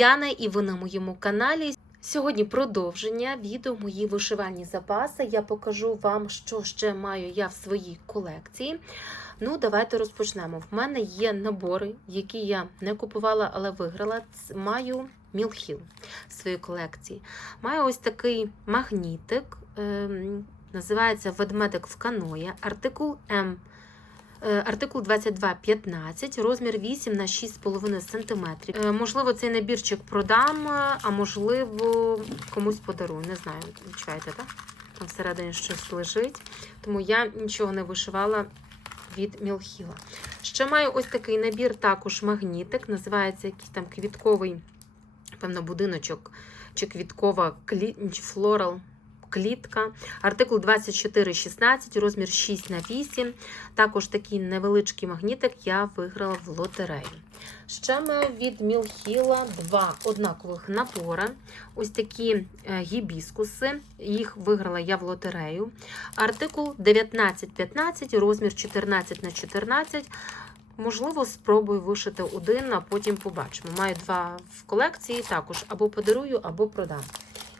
Яна і ви на моєму каналі. Сьогодні продовження відео мої вишивальні запаси. Я покажу вам, що ще маю я в своїй колекції. Ну, давайте розпочнемо. В мене є набори, які я не купувала, але виграла. Маю Мілхіл в своїй колекції. Маю ось такий магнітик, ем, називається Ведмедик в каної, артикул М. Е, Артикул 2215, розмір 8 на 6,5 см. Е, Можливо, цей набірчик продам, е, а можливо, комусь подарую. Не знаю, відчуваєте, так? Там всередині щось лежить. Тому я нічого не вишивала від Мілхіла. Ще маю ось такий набір, також магнітик. Називається якийсь там квітковий, певно, будиночок чи квіткова клі... флорал. Клітка, артикул 2416, розмір 6 на 8. Також такий невеличкий магнітик я виграла в лотерею. Ще маю від Мілхіла два однакових набори. Ось такі е, гібіскуси. Їх виграла я в лотерею. Артикул 1915, розмір 14 на 14. Можливо, спробую вишити один, а потім побачимо. Маю два в колекції також або подарую, або продам.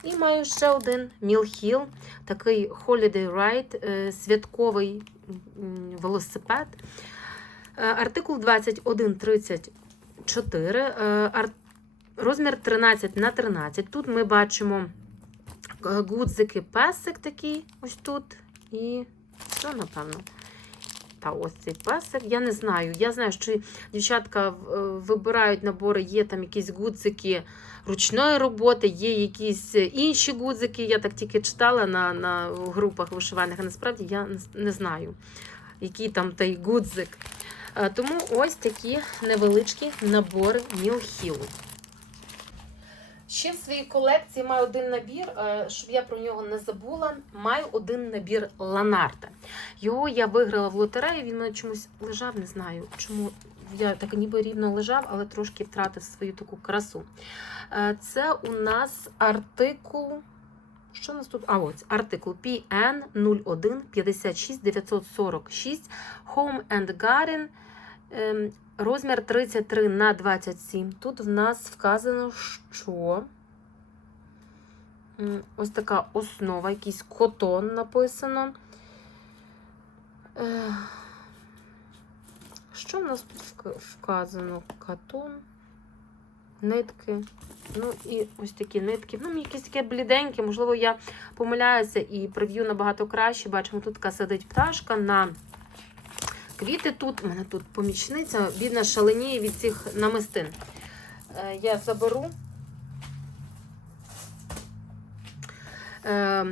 І маю ще один Мілхіл, такий Holiday Ride, е, святковий велосипед. Е, Артикул 2134, е, розмір 13 на 13. Тут ми бачимо гудзики песик такий, ось тут. І що, напевно? Та ось цей песик. Я не знаю. Я знаю, що дівчатка е, вибирають набори, є там якісь гудзики ручної роботи, є якісь інші гудзики. Я так тільки читала на, на групах вишивальних, а насправді я не- не знаю, який там той гудзик. Е, Тому ось такі невеличкі набори Мілхілу. Ще в своїй колекції маю один набір, е, щоб я про нього не забула. Маю один набір Ланарта. Його я виграла в лотереї, він мене чомусь лежав, не знаю, чому я так ніби рівно лежав, але трошки втратив свою таку красу. Е, Це у нас артикул. Що у нас тут? А ось артикул PN 01 56 946 Home and Garden. ем, Розмір 33 на 27. Тут в нас вказано, що ось така основа, якийсь котон написано. Що в нас тут вказано? Катон, нитки. Ну і ось такі нитки. Ну, якісь таке бліденьке, можливо, я помиляюся і прев'ю набагато краще. Бачимо, тут така сидить пташка на квіти тут. У мене тут помічниця, бідна шаленіє від цих намистин. Е, Я заберу. Е,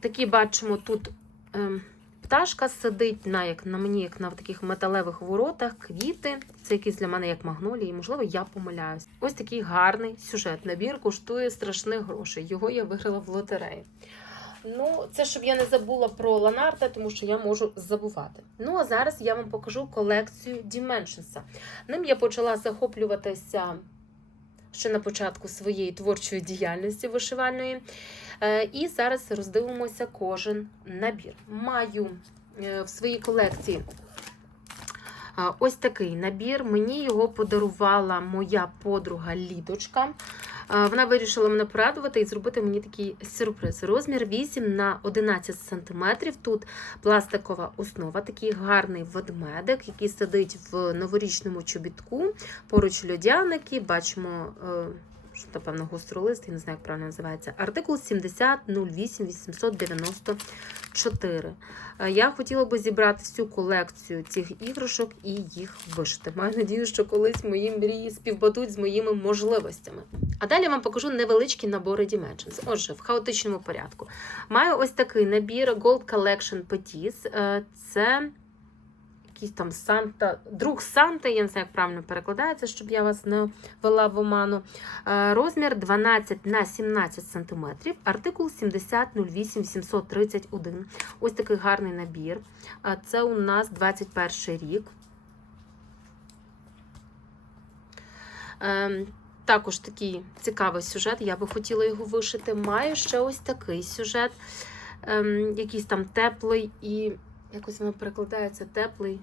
Такі бачимо тут е, пташка сидить на, як, на мені, як на таких металевих воротах, квіти. Це якісь для мене як магнолії, можливо, я помиляюсь. Ось такий гарний сюжет. Набір коштує страшних грошей. Його я виграла в лотереї. Ну, це щоб я не забула про Ланарта, тому що я можу забувати. Ну, а зараз я вам покажу колекцію Dimensions. Ним я почала захоплюватися ще на початку своєї творчої діяльності вишивальної. Е, І зараз роздивимося кожен набір. Маю е, в своїй колекції ось такий набір. Мені його подарувала моя подруга Лідочка. Вона вирішила мене порадувати і зробити мені такий сюрприз. Розмір 8 на 11 см. Тут пластикова основа, такий гарний ведмедик, який сидить в новорічному чобітку. Поруч льодяники. Бачимо, що напевно гостролист, я не знаю, як правильно називається. Артикул 70 08 894. Е, Я хотіла би зібрати всю колекцію цих іграшок і їх вишити. Маю надію, що колись мої мрії співпадуть з моїми можливостями. А далі я вам покажу невеличкі набори Dimensions. Отже, в хаотичному порядку. Маю ось такий набір Gold Collection Petits. Е, Це якийсь там Санта, друг Санта, я не знаю, як правильно перекладається, щоб я вас не вела в оману. Е, Розмір 12 на 17 см, артикул 70 08 831. Ось такий гарний набір. Е, Це у нас 21 рік. Ем, Також такий цікавий сюжет, я би хотіла його вишити. Маю ще ось такий сюжет, ем, якийсь там теплий і якось воно перекладається теплий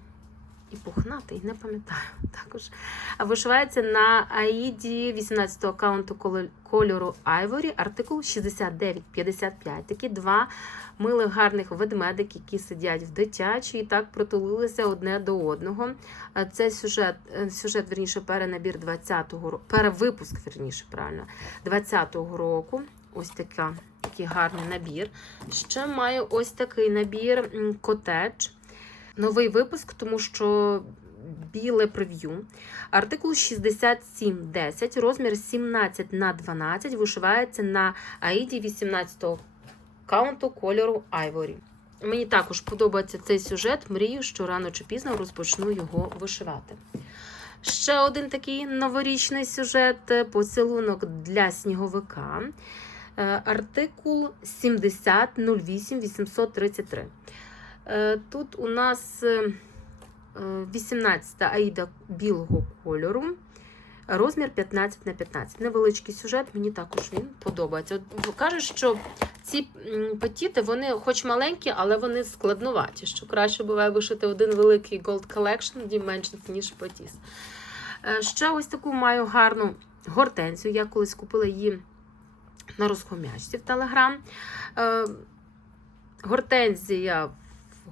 і пухнатий, не пам'ятаю. Також А вишивається на Аїді 18-го аккаунту кольору Ivory, артикул 6955. Такі два милих гарних ведмедики, які сидять в дитячій і так протулилися одне до одного. Це сюжет, е, сюжет верніше, перенабір 20-го року, перевипуск, верніше, правильно, 20-го року. Ось така, такий гарний набір. Ще маю ось такий набір котедж. Новий випуск, тому що біле прев'ю. Артикул 6710, розмір 17 на 12, вишивається на Аїді 18 каунту кольору Ivory. Мені також подобається цей сюжет. Мрію, що рано чи пізно розпочну його вишивати. Ще один такий новорічний сюжет е, поцілунок для сніговика. Е, Артикул 7008 833. Е, Тут у нас е, е, 18 аїда білого кольору. Розмір 15 на 15. Невеличкий сюжет, мені також він подобається. От кажуть, що ці петіти, вони хоч маленькі, але вони складнуваті. Що краще буває вишити один великий Gold Collection Dimensions, ніж потіс. Ще ось таку маю гарну гортензію. Я колись купила її на розхомячці в Телеграм. Е, Гортензія в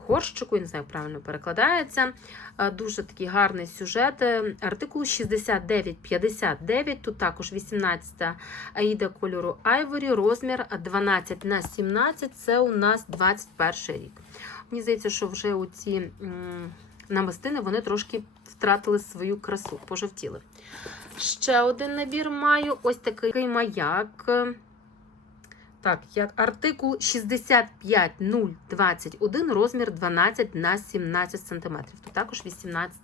горщику, я не знаю, як правильно перекладається. Е, Дуже такий гарний сюжет. Е, Артикул 6959. Тут також 18 аїда кольору Ivory, розмір 12 на 17. Це у нас 21 рік. Мені здається, що вже у ці намистини вони трошки втратили свою красу, пожовтіли. Ще один набір маю. Ось такий маяк. Так, як артикул 65021, розмір 12 на 17 см. Тут також 18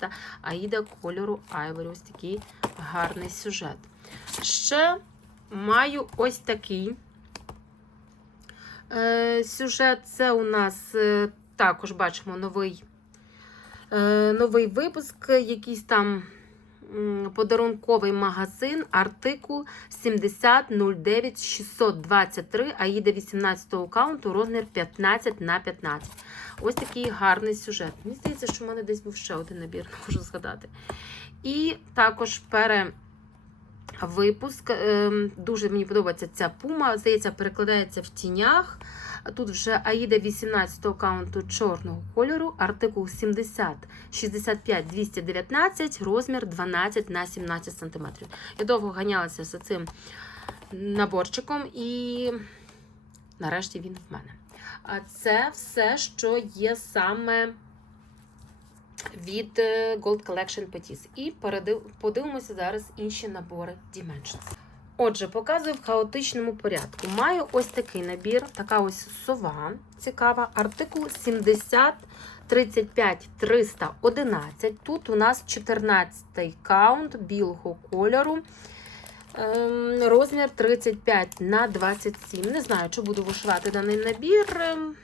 аїда кольору Ivory. Ось такий гарний сюжет. Ще маю ось такий е, сюжет. Це у нас е, також бачимо новий, новий випуск, якийсь там подарунковий магазин, артикул 7009 623, аїда 18 аккаунту, розмір 15 на 15. Ось такий гарний сюжет. Мені здається, що в мене десь був ще один набір, не можу згадати. І також пере. Випуск Ем, дуже мені подобається ця пума. Здається, перекладається в тінях. Тут вже Аїда 18 аккаунту чорного кольору, артикул 70 65 219, розмір 12 на 17 см. Я довго ганялася за цим наборчиком, і нарешті він в мене. А це все, що є саме від е, Gold Collection Petis. І подивимося зараз інші набори Dimensions. Отже, показую в хаотичному порядку. Маю ось такий набір, така ось сова цікава. Артикул 70 35 311. Тут у нас 14 каунт білого кольору. Ем, Розмір 35 на 27. Не знаю, чи буду вишивати даний набір, ем,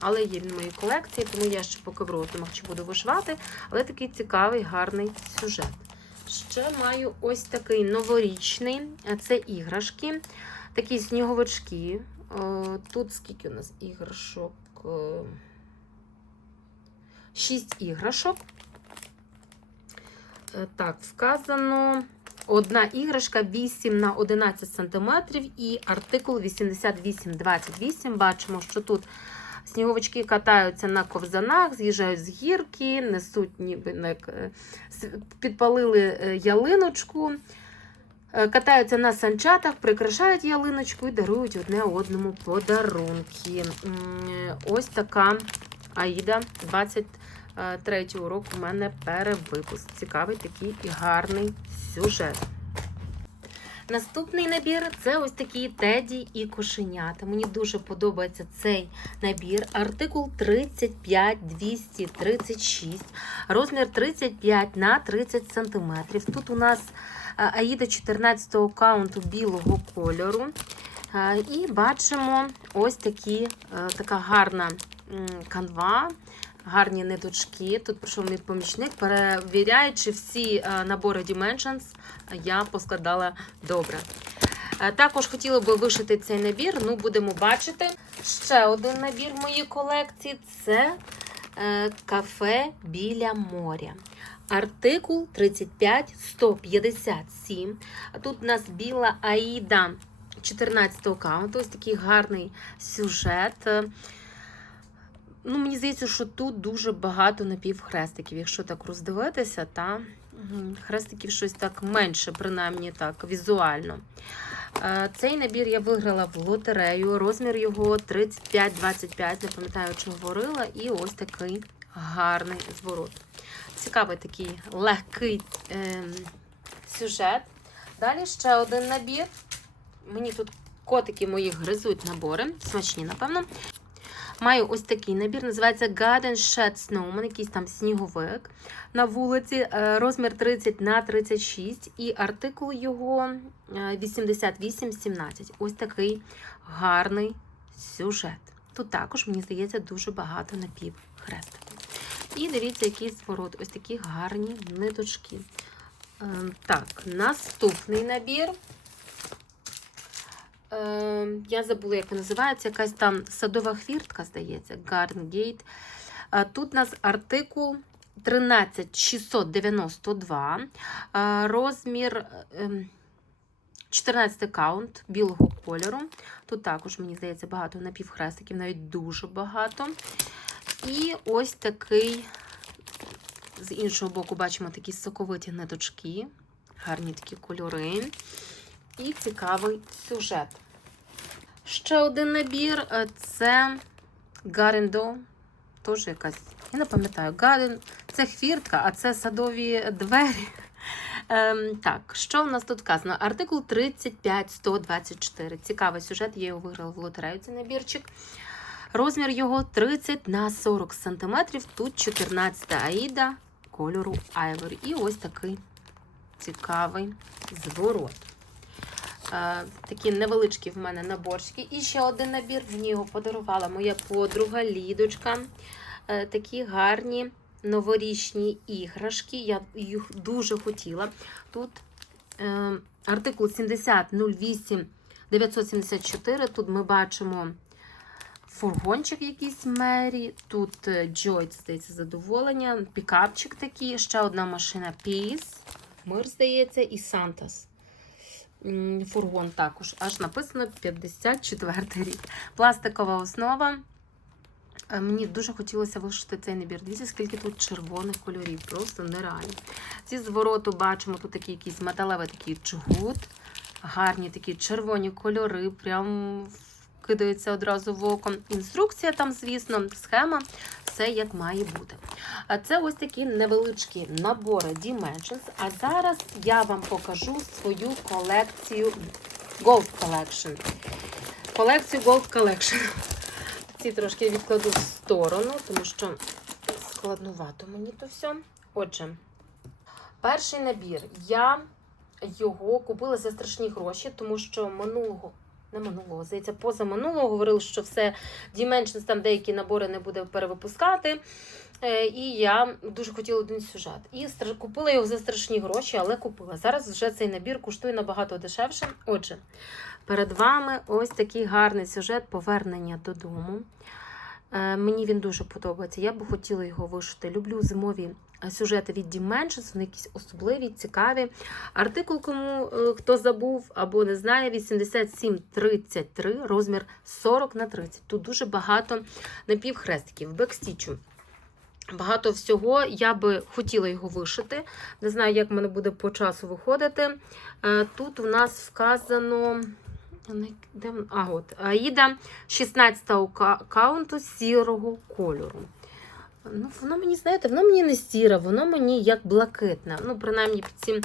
але є він в моїй колекції, тому я ще поки в роздумах, чи буду вишивати. Але такий цікавий, гарний сюжет. Ще маю ось такий новорічний. Це іграшки, такі сніговички. Е, Тут скільки у нас іграшок? Е, Шість іграшок. Е, Так, вказано. Одна іграшка 8 на 11 см і артикул 8828. Бачимо, що тут сніговички катаються на ковзанах, з'їжджають з гірки, несуть ніби як, е, підпалили е, ялиночку, е, катаються на санчатах, прикрашають ялиночку і дарують одне одному подарунки. Ось така Аїда 23 року у мене перевипуск. Цікавий такий і гарний сюжет. Наступний набір це ось такі теді і кошенята. Мені дуже подобається цей набір. Артикул 35236, розмір 35 на 30 см. Тут у нас Аїда 14 каунту білого кольору. І бачимо ось такі, е, така гарна канва. Гарні ниточки. Тут прийшов мій помічник, перевіряє, чи всі е, набори Dimensions я поскладала добре. Е, Також хотіла би вишити цей набір, ну будемо бачити. Ще один набір в моїй колекції це е, кафе біля моря. Артикул 35 157. Тут у нас біла Аїда 14 каунту. Ось такий гарний сюжет. Е, Ну, мені здається, що тут дуже багато напівхрестиків. Якщо так роздивитися, та хрестиків щось так менше, принаймні так, візуально. Е, Цей набір я виграла в лотерею. Розмір його 35-25, не пам'ятаю, чи говорила. І ось такий гарний зворот. Цікавий такий легкий ем, сюжет. Далі ще один набір. Мені тут котики мої гризуть набори. Смачні, напевно. Маю ось такий набір, називається Garden Shed Snowman, якийсь там сніговик на вулиці, е, розмір 30 на 36 і артикул його е, 88-17. Ось такий гарний сюжет. Тут також, мені здається, дуже багато напівхрестиків. І дивіться, який зворот. Ось такі гарні ниточки. Е, Так, наступний набір. Е, я забула, як називається, якась там садова хвіртка, здається, Garden Gate. Е, Тут у нас артикул 13692, е, розмір ем, 14 каунт білого кольору. Тут також, мені здається, багато напівхрестиків, навіть дуже багато. І ось такий, з іншого боку, бачимо такі соковиті ниточки, гарні такі кольори. І цікавий сюжет. Ще один набір е, це Гарендо. Теж якась, я не пам'ятаю, Гарен це хвіртка, а це садові двері. Ем, так, що в нас тут вказано? Артикул 35124. Цікавий сюжет, я його виграла в лотерею, цей набірчик. Розмір його 30 на 40 см. Тут 14 аїда кольору Айвері. І ось такий цікавий зворот. Е, Такі невеличкі в мене наборчики. І ще один набір. Мені його подарувала моя подруга Лідочка. Е, Такі гарні новорічні іграшки. Я їх дуже хотіла. Тут е, артикул 7008 974. Тут ми бачимо фургончик якийсь Мері. Тут Joy, здається, задоволення. Пікапчик такий. Ще одна машина Peace. Мир, здається, і Сантас. Фургон також. Аж написано 54 рік. Пластикова основа. Е, Мені дуже хотілося вишити цей набір. Дивіться, скільки тут червоних кольорів. Просто нереально. Зі звороту бачимо тут такий якийсь металевий такий чгут. Гарні такі червоні кольори. Прям кидаються одразу в око. Інструкція там, звісно, схема, все як має бути. А це ось такі невеличкі набори Dimensions. А зараз я вам покажу свою колекцію Gold Collection. Колекцію Gold Collection. Ці трошки відкладу в сторону, тому що складнувато мені то все. Отже, перший набір. Я його купила за страшні гроші, тому що минулого, не минулого, здається, позаминулого говорили, що все Dimensions, там деякі набори не буде перевипускати. Е, І я дуже хотіла один сюжет. І купила його за страшні гроші, але купила. Зараз вже цей набір коштує набагато дешевше. Отже, перед вами ось такий гарний сюжет повернення додому. Е, Мені він дуже подобається. Я би хотіла його вишити. Люблю зимові сюжети від Dimensions, вони якісь особливі, цікаві. Артикул, кому е, хто забув або не знає, 8733, розмір 40 на 30. Тут дуже багато напівхрестиків, бекстічу. Багато всього. Я би хотіла його вишити. Не знаю, як в мене буде по часу виходити. Е, Тут у нас вказано. А, от, Аїда 16 каунту сірого кольору. Ну, воно мені, знаєте, воно мені не сіре, воно мені як блакитне. Ну, принаймні під цим.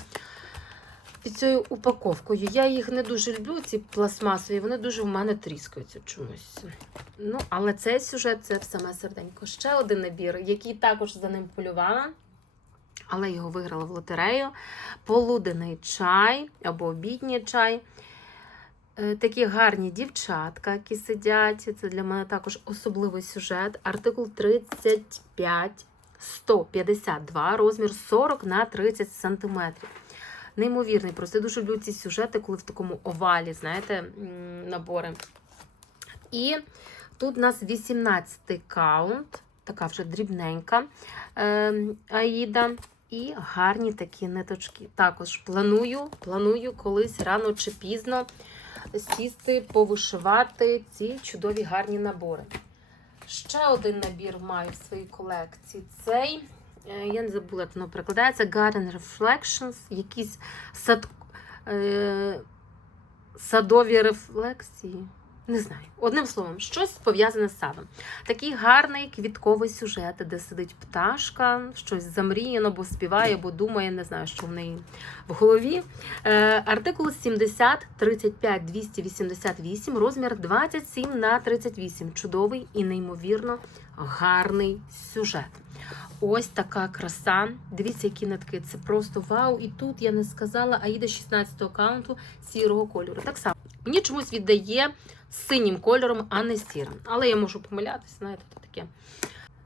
Під цією упаковкою. Я їх не дуже люблю, ці пластмасові, вони дуже в мене тріскаються чомусь. Ну, але цей сюжет це в саме серденько. Ще один набір, який також за ним полювала, але його виграла в лотерею. Полуденний чай або обідній чай. Е, Такі гарні дівчатка, які сидять. Це для мене також особливий сюжет. Артикул 35 152, розмір 40 на 30 сантиметрів. Неймовірний, просто я дуже люблю ці сюжети, коли в такому овалі, знаєте, набори. І тут у нас 18 каунт. така вже дрібненька е, Аїда. І гарні такі ниточки. Також планую, планую колись рано чи пізно сісти, повишивати ці чудові гарні набори. Ще один набір маю в своїй колекції. Цей, е, я не забула, як воно прикладається, Garden Reflections, якісь сад, е, садові рефлексії. Не знаю. Одним словом, щось пов'язане з садом. Такий гарний квітковий сюжет, де сидить пташка, щось замріяно, бо співає, бо думає, не знаю, що в неї в голові. Е, артикул 70 35 288, розмір 27 на 38. Чудовий і неймовірно гарний сюжет. Ось така краса. Дивіться, які нитки. Це просто вау. І тут я не сказала Аїда 16 каунту сірого кольору. Так само. Мені чомусь віддає синім кольором, а не сірим. Але я можу помилятися, знаєте, таке.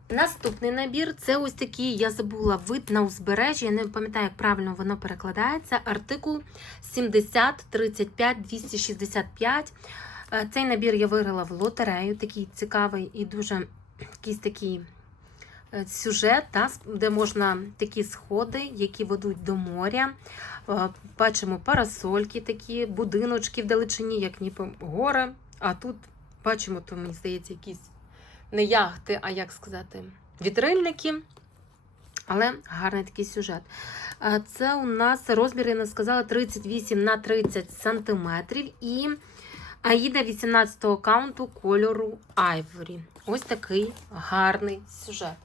Наступний набір це ось такий, я забула вид на узбережжя. Я не пам'ятаю, як правильно воно перекладається. Артикул 70 35 265. Е, Цей набір я виграла в лотерею. Такий цікавий і дуже якийсь такий е, сюжет, та, де можна такі сходи, які ведуть до моря. Е, Бачимо парасольки, такі будиночки в далечині, як ніби гори. А тут бачимо, то мені здається, якісь не яхти, а як сказати, вітрильники. Але гарний такий сюжет. Е, Це у нас розмір, я не сказала, 38 на 30 сантиметрів. І Аїда 18-го каунту кольору Айворі. Ось такий гарний сюжет.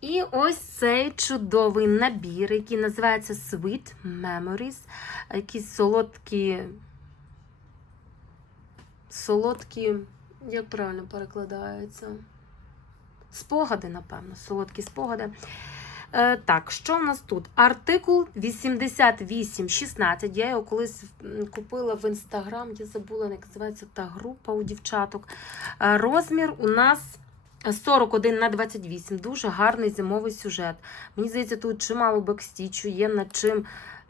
І ось цей чудовий набір, який називається Sweet Memories. Якісь солодкі. Солодкі, як правильно перекладається? Спогади, напевно, солодкі спогади. Е, так, що в нас тут? Артикул 8816. Я його колись купила в інстаграм, я забула, як називається та група у дівчаток. Е, розмір у нас 41 на 28. Дуже гарний зимовий сюжет. Мені здається, тут чимало бекстічу, є над чим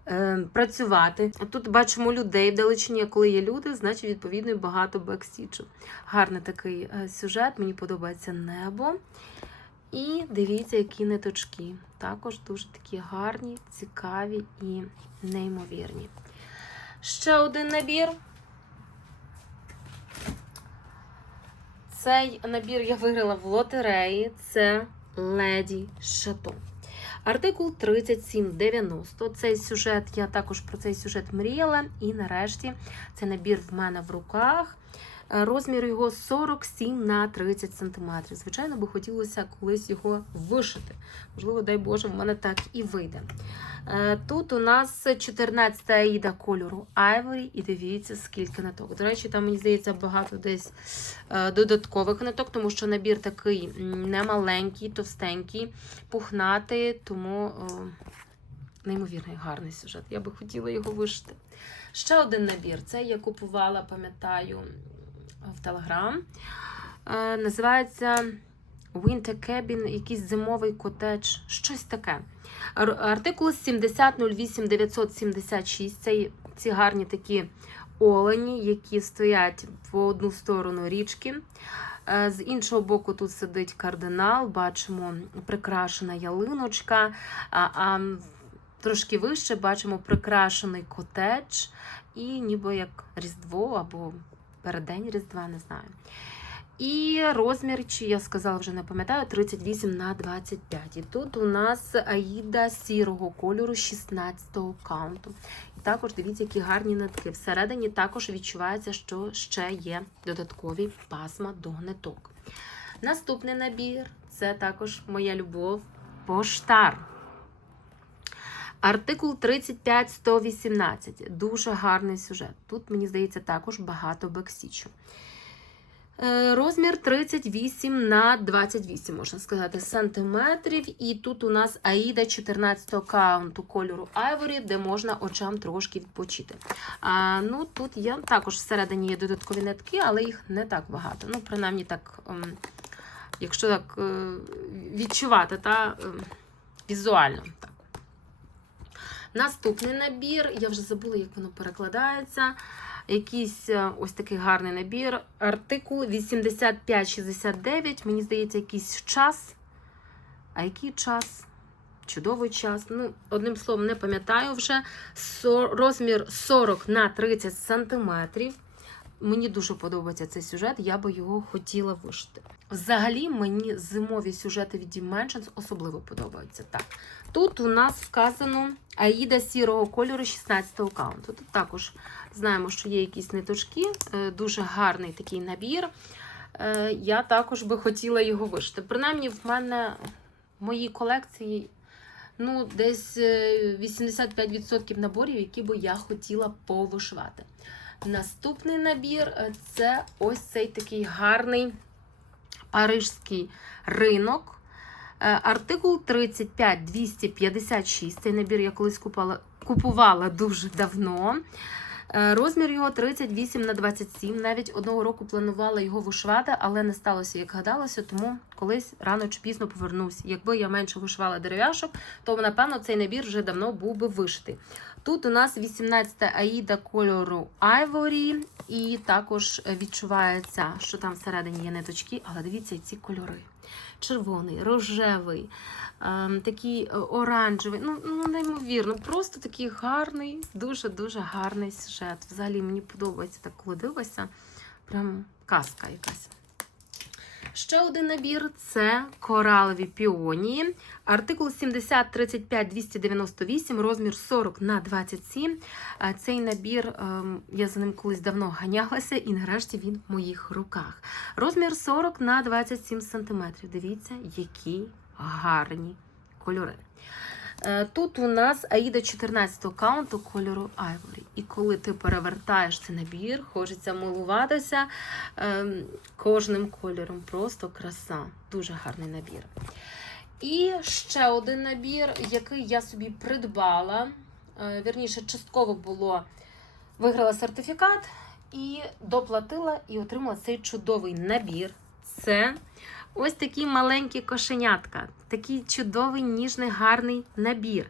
е, працювати. Тут бачимо людей в далечині. Коли є люди, значить, відповідно, багато бекстічу. Гарний такий сюжет, мені подобається небо. І дивіться, які ниточки. Також дуже такі гарні, цікаві і неймовірні. Ще один набір. Цей набір я виграла в лотереї. Це Леді Шато. Артикул 3790. Цей сюжет, я також про цей сюжет мріяла. І нарешті цей набір в мене в руках. Е, Розмір його 47 на 30 см. Звичайно, би хотілося колись його вишити. Можливо, дай Боже, в мене так і вийде. Е, Тут у нас 14 аїда кольору Ivory, і дивіться, скільки ниток. До речі, там, мені здається, багато десь е, додаткових ниток, тому що набір такий немаленький, товстенький, пухнатий, тому неймовірний гарний сюжет. Я би хотіла його вишити. Ще один набір. Це я купувала, пам'ятаю, в Телеграм. Називається Winter Cabin, якийсь зимовий котедж, щось таке. Артикул 7008 976. Це ці гарні такі олені, які стоять по одну сторону річки. Е, З іншого боку, тут сидить кардинал, бачимо прикрашена ялиночка, а трошки вище бачимо прикрашений котедж і ніби як Різдво або переддень Різдва, не знаю. І розмір, чи я сказала, вже не пам'ятаю, 38 на 25. І тут у нас аїда сірого кольору 16-го каунту. І також дивіться, які гарні нитки. Всередині також відчувається, що ще є додаткові пасма до ниток. Наступний набір це також моя любов поштар. Артикул 35118. Дуже гарний сюжет. Тут, мені здається, також багато бексічу. Е, Розмір 38 на 28, можна сказати, сантиметрів. І тут у нас Аїда 14 каунту кольору Ivory, де можна очам трошки відпочити. А, ну, Тут є також всередині є додаткові нитки, але їх не так багато. Ну, принаймні так, ем, якщо так е, відчувати, та ем, візуально. Так. Наступний набір, я вже забула, як воно перекладається. Якийсь е, ось такий гарний набір. Артикул 8569. Мені здається, якийсь час. А який час? Чудовий час. Ну, одним словом, не пам'ятаю вже. Розмір 40 на 30 сантиметрів. Мені дуже подобається цей сюжет, я би його хотіла вишити. Взагалі, мені зимові сюжети від Dimensions особливо подобаються. Так, тут у нас вказано Аїда сірого кольору 16-го каунту. Тут також знаємо, що є якісь ниточки, е, дуже гарний такий набір. Е, Я також би хотіла його вишити. Принаймні, в мене в моїй колекції ну, десь е, 85% наборів, які би я хотіла повишивати. Наступний набір е, це ось цей такий гарний парижський ринок. Е, Артикул 35256. Цей набір я колись купала, купувала дуже давно. Е, Розмір його 38 на 27. Навіть одного року планувала його вишивати, але не сталося, як гадалося, тому колись рано чи пізно повернусь. Якби я менше вишивала дерев'яшок, то напевно цей набір вже давно був би вишитий. Тут у нас 18 аїда кольору Ivory, і також відчувається, що там всередині є ниточки, але дивіться ці кольори. Червоний, рожевий, ем, такий е, оранжевий. Ну, ну, неймовірно, просто такий гарний, дуже-дуже гарний сюжет. Взагалі мені подобається так, коли дивишся. Прям казка якась. Ще один набір це коралові піонії. Артикул 70 35 298, розмір 40 на 27. Е, Цей набір ем, я за ним колись давно ганялася, і нарешті він в моїх руках. Розмір 40 на 27 см. Дивіться, які гарні кольори. Е, Тут у нас Аїда 14 каунту кольору Ivory. І коли ти перевертаєш цей набір, хочеться милуватися ем, кожним кольором. Просто краса. Дуже гарний набір. І ще один набір, який я собі придбала. Е, Вірніше, частково було виграла сертифікат і доплатила і отримала цей чудовий набір. Це ось такі маленькі кошенятка. Такий чудовий, ніжний, гарний набір.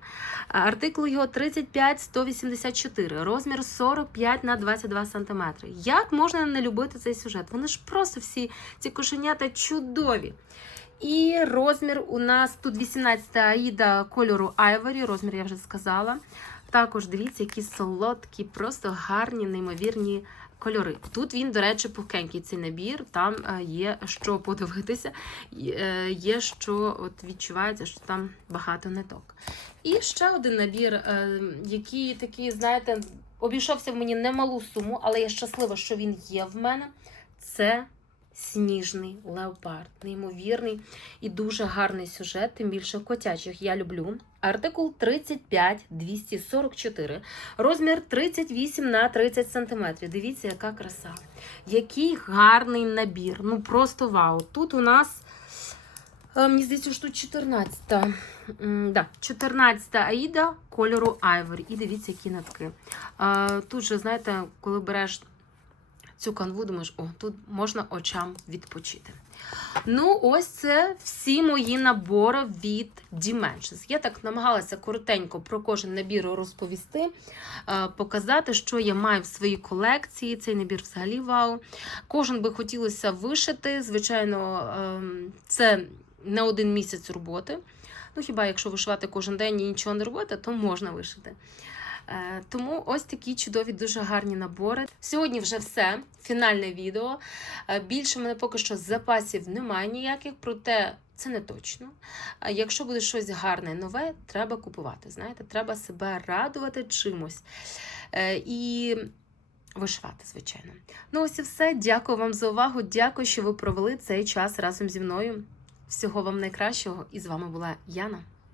Артикул його 35-184, розмір 45 на 22 см. Як можна не любити цей сюжет? Вони ж просто всі ці кошенята чудові. І розмір у нас тут 18 аїда кольору Ivory, розмір я вже сказала. Також дивіться, які солодкі, просто гарні, неймовірні кольори. Тут він, до речі, пухенький цей набір, там е, є що подивитися, є- е, що от відчувається, що там багато ниток. І ще один набір, е, який такий, знаєте, обійшовся в мені немалу суму, але я щаслива, що він є в мене. Це сніжний леопард, неймовірний і дуже гарний сюжет, тим більше котячих я люблю. Артикул 35 244, розмір 38 на 30 см. Дивіться, яка краса. Який гарний набір. Ну просто вау. Тут у нас. е, Мені здається, що тут 14. М, Да, 14 аїда кольору Ivory. І дивіться, які нитки. Е, Тут же, знаєте, коли береш цю канву, думаєш, о, тут можна очам відпочити. Ну, ось це всі мої набори від Dimensions. Я так намагалася коротенько про кожен набір розповісти, е, показати, що я маю в своїй колекції. Цей набір взагалі вау. Кожен би хотілося вишити. Звичайно, ем, це не один місяць роботи. Ну, хіба якщо вишивати кожен день і нічого не робити, то можна вишити. Е, Тому ось такі чудові, дуже гарні набори. Сьогодні вже все. Фінальне відео. Е, Більше в мене поки що запасів немає ніяких, проте це не точно. Якщо буде щось гарне, нове, треба купувати. Знаєте, треба себе радувати чимось. Е, І вишивати, звичайно. Ну, ось і все. Дякую вам за увагу. Дякую, що ви провели цей час разом зі мною. Всього вам найкращого. І з вами була Яна.